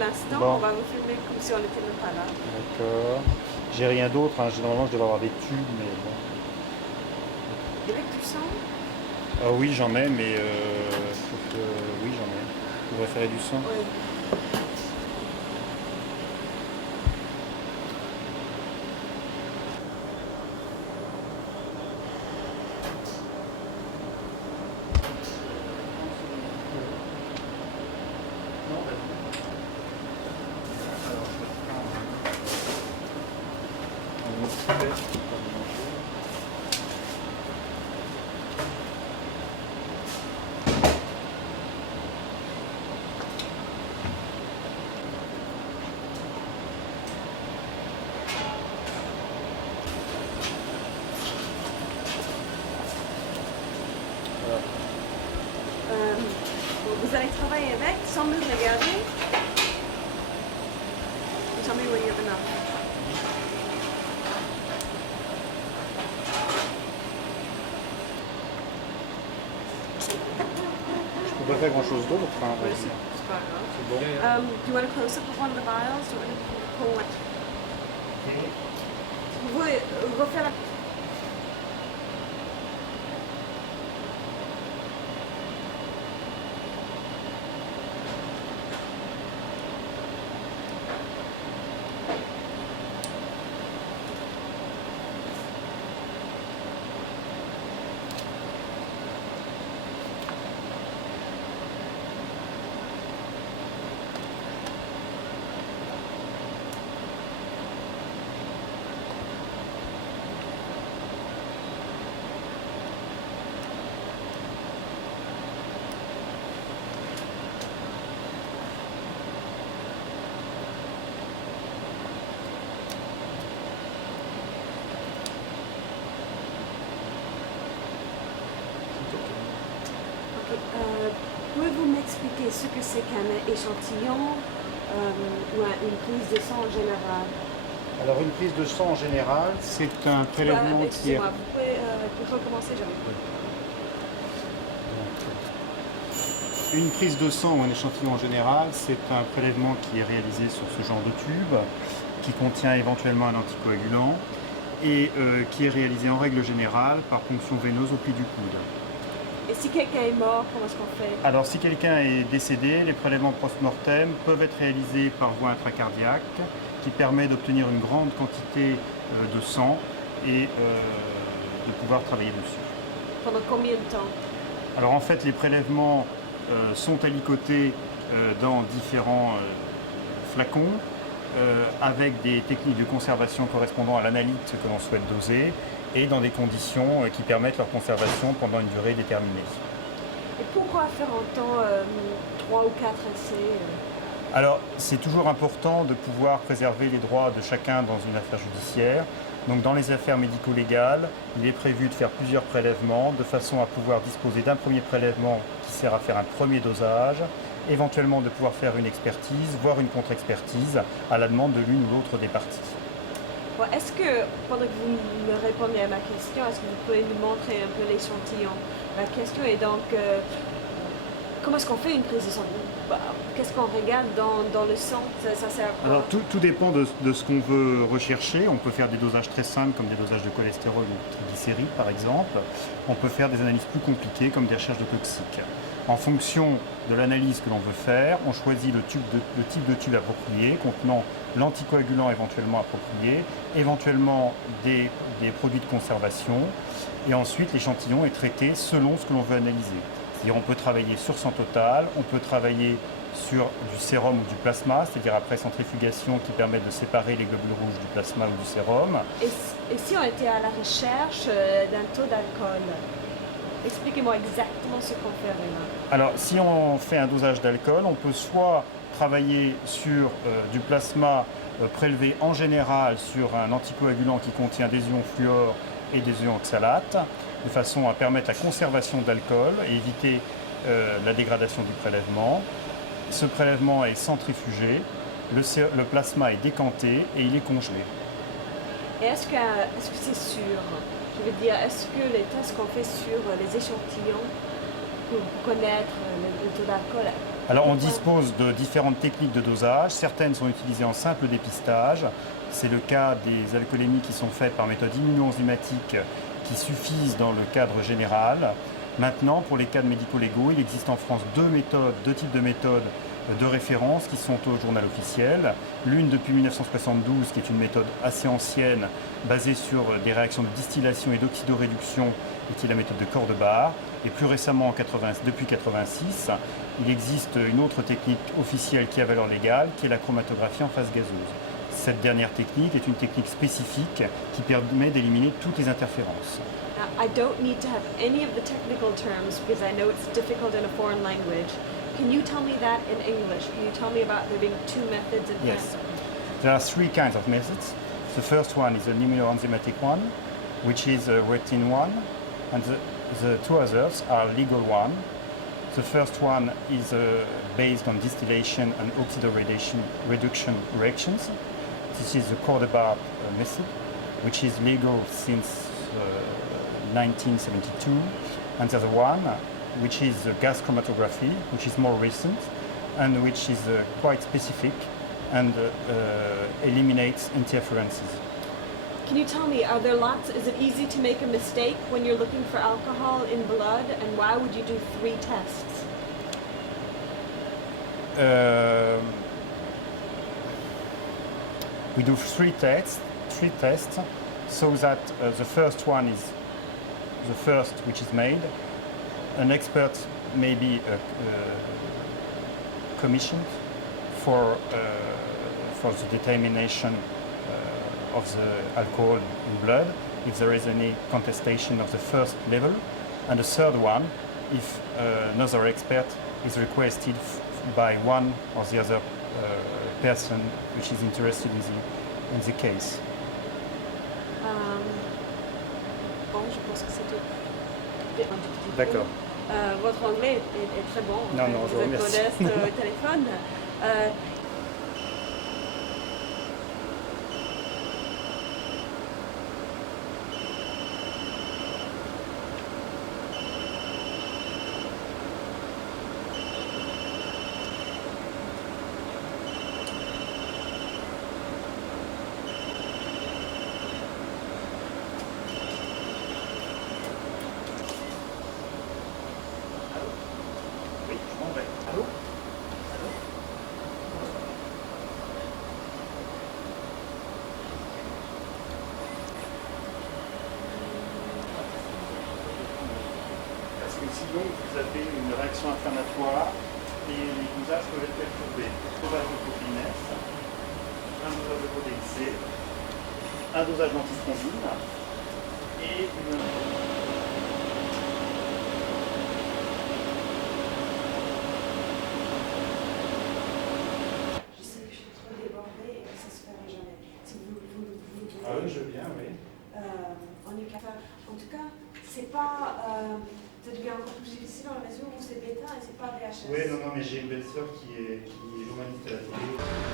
l'instant. Bon. On va vous filmer comme si on n'était même pas là. D'accord. J'ai rien d'autre, hein. Normalement je devais avoir des tubes, mais bon. Et avec du sang? Ah oui, j'en ai, mais oui, j'en ai. Vous préférez du sang? Oui. Vous allez travailler avec sans me regarder? Tell me when you have enough. Je peux pas faire grand chose d'autre. Hein, Ouais, c'est pas grave. c'est bon. Do you want a close-up of one of the vials? Do you want to pull one? Vous pouvez refaire la... Pouvez-vous m'expliquer ce que c'est qu'un échantillon ou une prise de sang en général? Alors une prise de sang en général, c'est un prélèvement qui est... Excusez-moi, vous pouvez recommencer, j'avais pas. Une prise de sang ou un échantillon en général, c'est un prélèvement qui est réalisé sur ce genre de tube, qui contient éventuellement un anticoagulant et qui est réalisé en règle générale par ponction veineuse au pli du coude. Et si quelqu'un est mort, comment est-ce qu'on fait? Alors si quelqu'un est décédé, les prélèvements post-mortem peuvent être réalisés par voie intracardiaque, qui permet d'obtenir une grande quantité de sang et de pouvoir travailler dessus. Pendant combien de temps? Alors en fait, les prélèvements sont alicotés dans différents flacons avec des techniques de conservation correspondant à l'analyte que l'on souhaite doser et dans des conditions qui permettent leur conservation pendant une durée déterminée. Et pourquoi faire autant 3 ou 4 essais? Alors, c'est toujours important de pouvoir préserver les droits de chacun dans une affaire judiciaire. Donc, dans les affaires médico-légales, il est prévu de faire plusieurs prélèvements de façon à pouvoir disposer d'un premier prélèvement qui sert à faire un premier dosage, éventuellement de pouvoir faire une expertise, voire une contre-expertise à la demande de l'une ou l'autre des parties. Bon, est-ce que, pendant que vous me répondez à ma question, est-ce que vous pouvez nous montrer un peu l'échantillon? La question est donc, comment est-ce qu'on fait une prise de sang? Qu'est-ce qu'on regarde dans le sang? Ça sert à quoi? Alors tout dépend de ce qu'on veut rechercher. On peut faire des dosages très simples comme des dosages de cholestérol ou de triglycérides par exemple. On peut faire des analyses plus compliquées comme des recherches de toxiques. En fonction de l'analyse que l'on veut faire, on choisit le type de tube approprié contenant l'anticoagulant éventuellement approprié, éventuellement des produits de conservation et ensuite l'échantillon est traité selon ce que l'on veut analyser. C'est-à-dire on peut travailler sur sang total, on peut travailler sur du sérum ou du plasma, c'est-à-dire après centrifugation qui permet de séparer les globules rouges du plasma ou du sérum. Et si on était à la recherche d'un taux d'alcool? Expliquez-moi exactement ce qu'on ferait là. Alors si on fait un dosage d'alcool, on peut soit travailler sur du plasma prélevé en général sur un anticoagulant qui contient des ions fluor et des ions oxalates, de façon à permettre la conservation d'alcool et éviter la dégradation du prélèvement. Ce prélèvement est centrifugé, le plasma est décanté et il est congelé. Et est-ce que c'est sûr? Je veux dire, est-ce que les tests qu'on fait sur les échantillons pour connaître le taux d'alcool, Alors on dispose de différentes techniques de dosage, certaines sont utilisées en simple dépistage, c'est le cas des alcoolémies qui sont faites par méthode immunoenzymatique qui suffisent dans le cadre général. Maintenant, pour les cas médico-légaux, il existe en France deux types de méthodes de référence qui sont au journal officiel. L'une depuis 1972, qui est une méthode assez ancienne, basée sur des réactions de distillation et d'oxydoréduction, et qui est la méthode de Cordebar. Et plus récemment, depuis 1986, il existe une autre technique officielle qui a valeur légale, qui est la chromatographie en phase gazeuse. Cette dernière technique est une technique spécifique qui permet d'éliminer toutes les interférences. I don't need to have any of the technical terms because I know it's difficult in a foreign language. Can you tell me that in English? Can you tell me about there being two methods in Yes. hand? There are three kinds of methods. The first one is an immunoenzymatic one, which is a routine one, and the two others are legal one. The first one is based on distillation and oxydoreduction reactions. This is the Cordebar method, which is legal since 1972. And the other one, which is gas chromatography, which is more recent and which is quite specific and eliminates interferences. Can you tell me, are there lots, is it easy to make a mistake when you're looking for alcohol in blood, and why would you do 3 tests? We do three tests, so that the first one is the first which is made. An expert may be commissioned for the determination of the alcohol in blood if there is any contestation of the first level, and the third one if another expert is requested by one or the other person which is interested in the case. Bon, je pense que c'est tout. D'accord. Votre anglais est très bon. Non, non, je vous êtes remercie. modeste au téléphone. Oui, je m'en vais. Allô? Parce que sinon, vous avez une réaction inflammatoire et les dosages peuvent être perturbés. Dosage de propylène, un dosage de protéine C, un dosage d'antistrongine et une... Je sais que je suis trop débordée et que ça se fera jamais. Si vous Ah oui, je veux bien, oui. on est capable. En tout cas, c'est pas. Ça devient encore plus difficile dans la mesure où c'est bêta et c'est pas VHS. Oui, non, mais j'ai une belle sœur qui est journaliste à la télé.